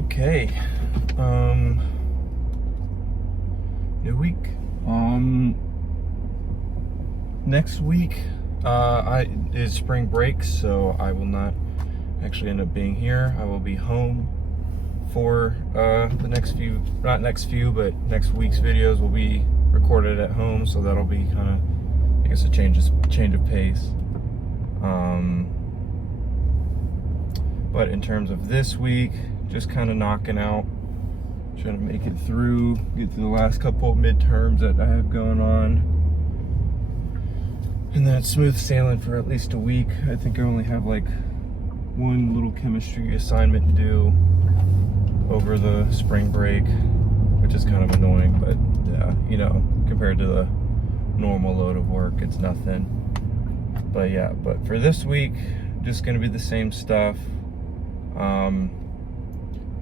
Okay. New week. Next week is spring break, so I will not actually end up being here. I will be home for the next few, not next few, but next week's videos will be recorded at home, so that'll be kind of, I guess, a change of pace. But in terms of this week, just kind of knocking out, trying to make it through, get through the last couple of midterms that I have going on. And then it's smooth sailing for at least a week. I think I only have like one little chemistry assignment to do over the spring break, which is kind of annoying, but yeah, you know, compared to the normal load of work, it's nothing. But yeah, but for this week, just gonna be the same stuff.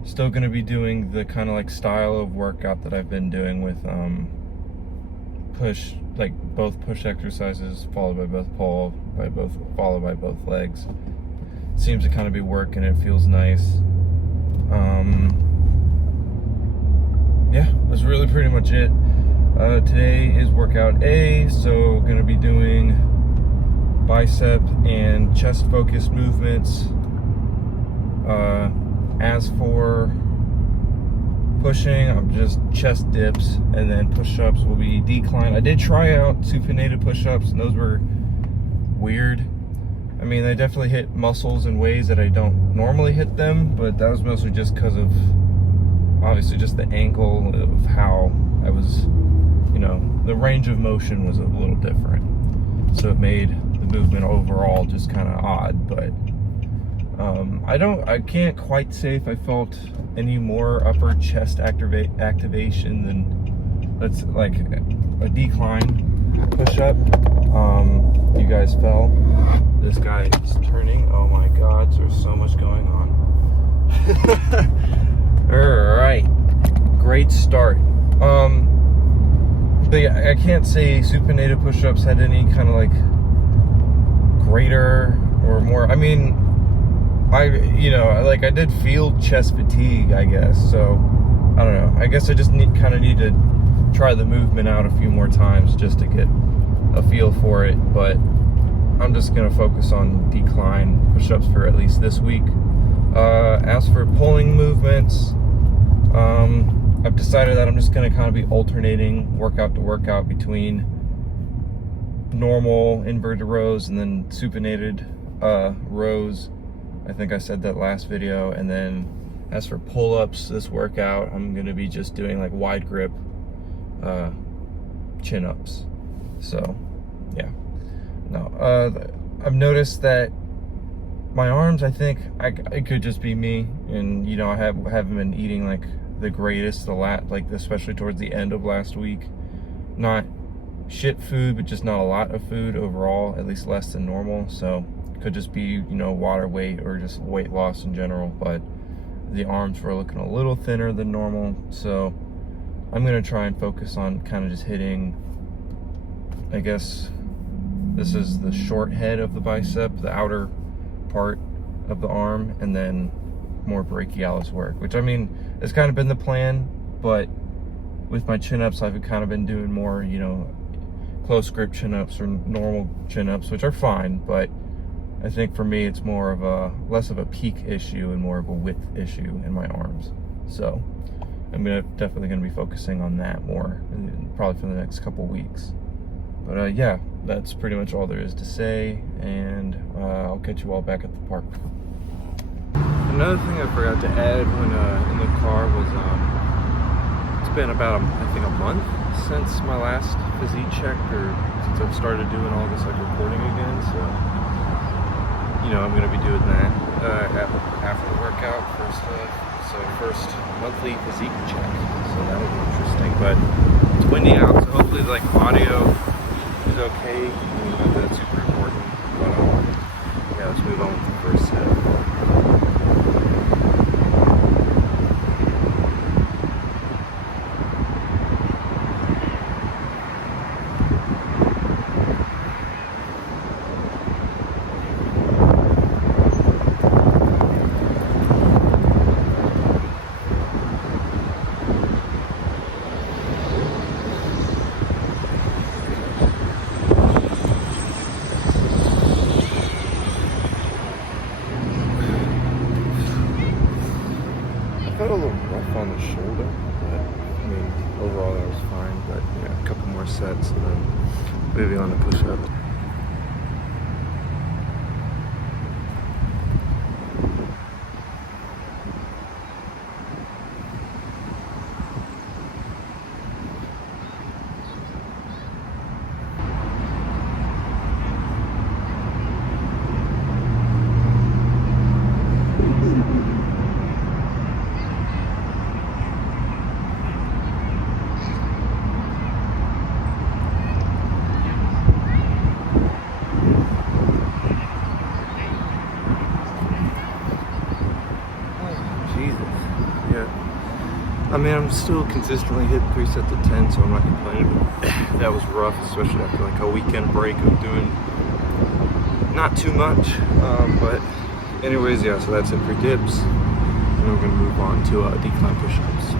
Still gonna be doing the kind of like style of workout that I've been doing with both push exercises followed by both pull, followed by both legs. Seems to kind of be working. It feels nice. Yeah, that's really pretty much it. Today is workout A, so gonna be doing bicep and chest focused movements. As for pushing, I'm just chest dips, and then push-ups will be decline. I did try out supinated push-ups, and those were weird. I mean, they definitely hit muscles in ways that I don't normally hit them, but that was mostly just because of, obviously, just the angle of how I was, you know, the range of motion was a little different. So it made the movement overall just kind of odd, but I can't quite say if I felt any more upper chest activation than, that's like a decline push-up. You guys fell. This guy is turning. Oh my God, there's so much going on. All right, great start. But yeah, I can't say supinated push-ups had any kind of like greater or more. I mean, I did feel chest fatigue, I guess. So I don't know. I guess I just need to try the movement out a few more times just to get a feel for it. But I'm just gonna focus on decline push-ups for at least this week. As for pulling movements, I've decided that I'm just gonna kind of be alternating workout to workout between normal inverted rows and then supinated rows. I think I said that last video. And then as for pull-ups this workout, I'm gonna be just doing like wide grip chin-ups. So yeah, no, I've noticed that my arms, I think it could just be me, and you know, I haven't been eating like the greatest especially towards the end of last week. Not shit food, but just not a lot of food overall, at least less than normal. So could just be, you know, water weight or just weight loss in general. But the arms were looking a little thinner than normal, so I'm gonna try and focus on kind of just hitting, I guess this is the short head of the bicep, the outer part of the arm, and then more brachialis work, which I mean has kind of been the plan. But with my chin-ups, I've kind of been doing more, you know, close grip chin-ups or normal chin-ups, which are fine, but I think for me it's more of less of a peak issue and more of a width issue in my arms. So I'm definitely gonna be focusing on that more, probably for the next couple weeks. But yeah, that's pretty much all there is to say, and I'll catch you all back at the park. Another thing I forgot to add when in the car was it's been about I think a month since my last physique check, or since I've started doing all this like recording again. So you know, I'm going to be doing that after the workout, first monthly physique check, so that'll be interesting. But it's windy out, so hopefully like audio is okay. Not that it's super important, but yeah, let's move on with the first set. felt a little rough on the shoulder, but I mean, overall that was fine. But yeah, a couple more sets and then maybe on the push-up. I mean, I'm still consistently hitting 3 sets of 10, so I'm not complaining. That was rough, especially after like a weekend break of doing not too much. But anyways, yeah, so that's it for dips. And we're gonna move on to decline push-ups.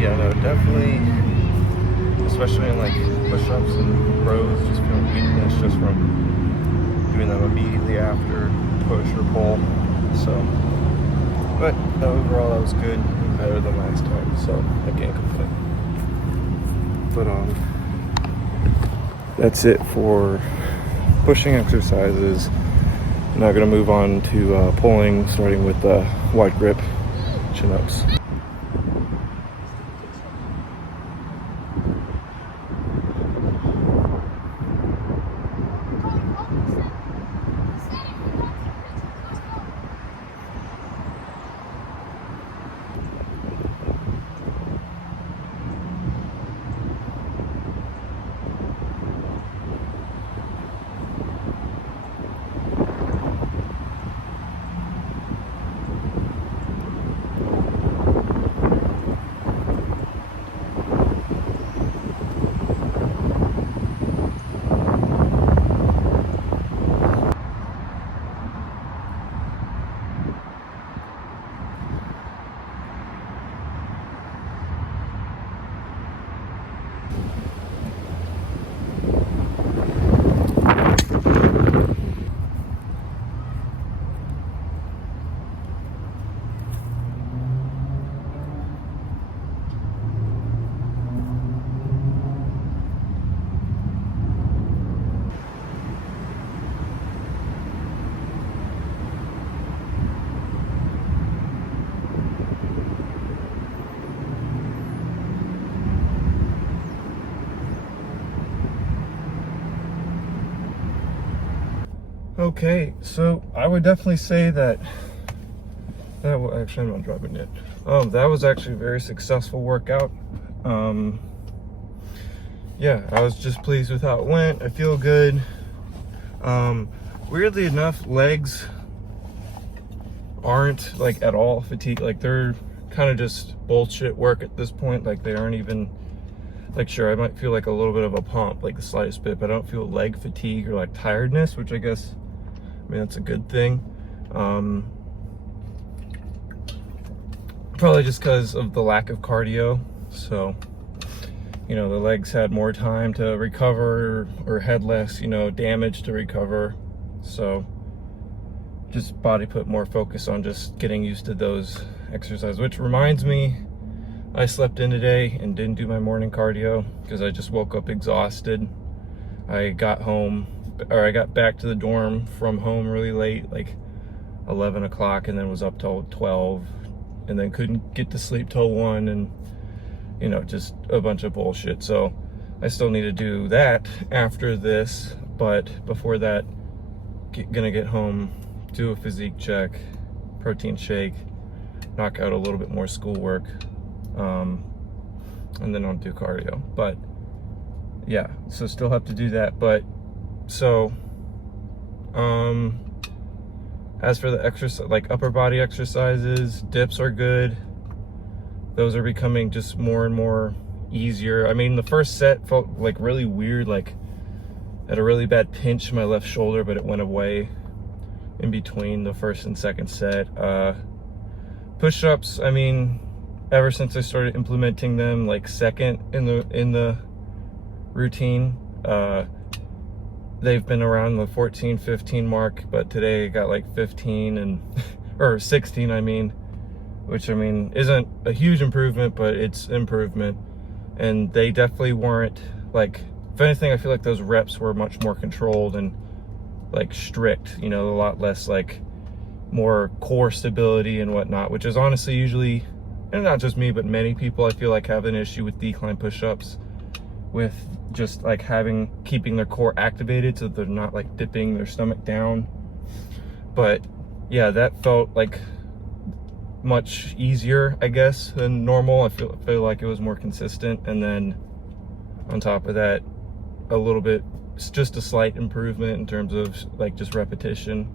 Yeah, no, definitely, especially in like push-ups and rows, just feeling weakness just from doing them immediately after push or pull. So, but overall that was good, better than last time, so I can't complain. But that's it for pushing exercises. Now gonna move on to pulling, starting with wide grip chin-ups. Okay, so I would definitely say that actually I'm not dropping it. That was actually a very successful workout. Yeah, I was just pleased with how it went. I feel good. Weirdly enough, legs aren't like at all fatigued. Like they're kind of just bullshit work at this point. Like they aren't even like, sure, I might feel like a little bit of a pump, like the slightest bit, but I don't feel leg fatigue or like tiredness, which I guess, I mean, that's a good thing. Probably just because of the lack of cardio. So, you know, the legs had more time to recover or had less, you know, damage to recover. So just body put more focus on just getting used to those exercises, which reminds me, I slept in today and didn't do my morning cardio because I just woke up exhausted. I got home, or I got back to the dorm from home really late, like 11 o'clock, and then was up till 12, and then couldn't get to sleep till 1, and you know, just a bunch of bullshit. So I still need to do that after this, but before that, gonna get home, do a physique check, protein shake, knock out a little bit more schoolwork, and then I'll do cardio. But yeah, so still have to do that, but So as for the exercise, like upper body exercises, dips are good. Those are becoming just more and more easier. I mean, the first set felt like really weird, like I had a really bad pinch in my left shoulder, but it went away in between the first and second set. Push-ups, I mean, ever since I started implementing them like second in the routine, they've been around the 14, 15 mark, but today I got like 15 and or 16, I mean, which I mean isn't a huge improvement, but it's improvement. And they definitely weren't, like, if anything, I feel like those reps were much more controlled and like strict, you know, a lot less like more core stability and whatnot, which is honestly usually, and not just me, but many people I feel like have an issue with decline push-ups, with just like keeping their core activated so that they're not like dipping their stomach down. But yeah, that felt like much easier, I guess, than normal. I feel like it was more consistent. And then on top of that, a little bit, just a slight improvement in terms of like just repetition.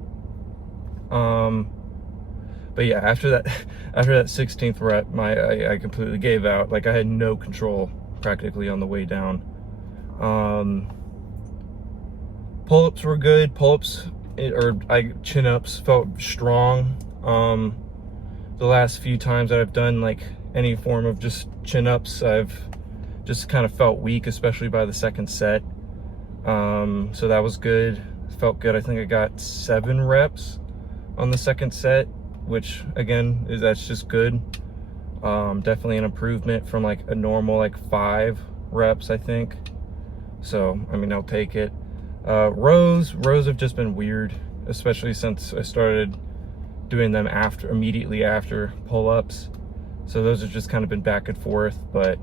But yeah, after that 16th rep, I completely gave out. Like I had no control practically on the way down. Pull-ups were good. Chin-ups felt strong. The last few times that I've done like any form of just chin-ups, I've just kind of felt weak, especially by the second set. So that was good. Felt good. I think I got 7 reps on the second set, which again that's just good. Definitely an improvement from like a normal like 5 reps, I think. So I mean, I'll take it. Rows have just been weird, especially since I started doing them immediately after pull-ups. So those have just kind of been back and forth, but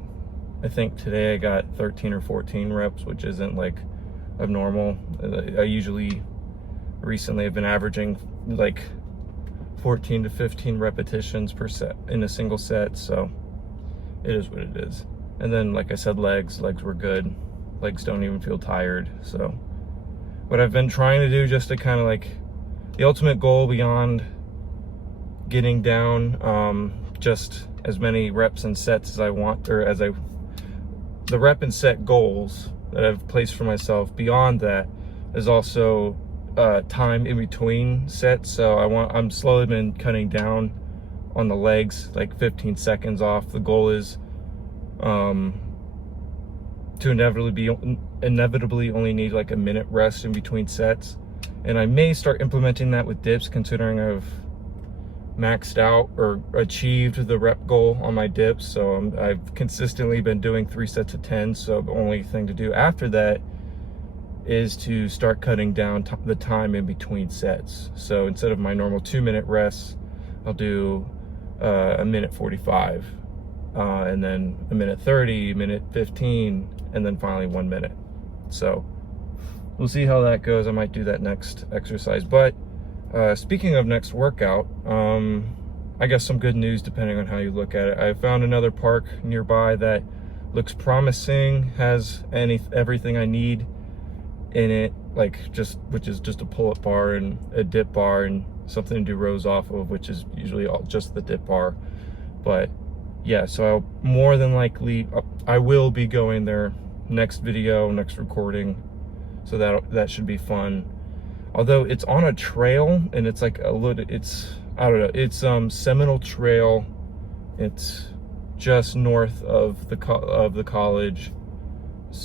I think today I got 13 or 14 reps, which isn't like abnormal. Recently I've been averaging like 14 to 15 repetitions per set in a single set, so it is what it is. And then, like I said, legs were good. Legs don't even feel tired. So what I've been trying to do, just to kind of like, the ultimate goal beyond getting down just as many reps and sets as I want, or the rep and set goals that I've placed for myself beyond that is also time in between sets. So I'm slowly been cutting down on the legs, like 15 seconds off. The goal is to inevitably only need like a minute rest in between sets. And I may start implementing that with dips, considering I've maxed out or achieved the rep goal on my dips. So I've consistently been doing 3 sets of 10. So the only thing to do after that is to start cutting down the time in between sets. So instead of my normal 2-minute rests, I'll do a minute 45, and then a minute 30, minute 15, and then finally 1 minute. So we'll see how that goes. I might do that next exercise. But speaking of next workout, I guess some good news depending on how you look at it. I found another park nearby that looks promising, has everything I need in it, which is just a pull-up bar and a dip bar and something to do rows off of, which is usually just the dip bar. But yeah, so more than likely I will be going there next recording, so that should be fun. Although it's on a trail, and it's like I don't know, it's Seminole Trail. It's just north of the college,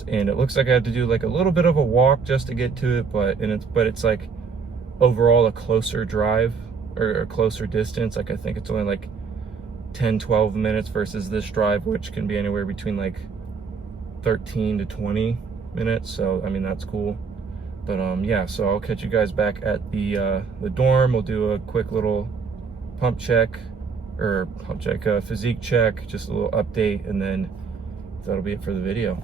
and it looks like I have to do like a little bit of a walk just to get to it, but it's like overall a closer drive, or a closer distance. Like I think it's only like 10-12 minutes versus this drive, which can be anywhere between like 13 to 20 minutes. So I mean, that's cool. But yeah, so I'll catch you guys back at the dorm. We'll do a quick little physique check, just a little update, and then that'll be it for the video.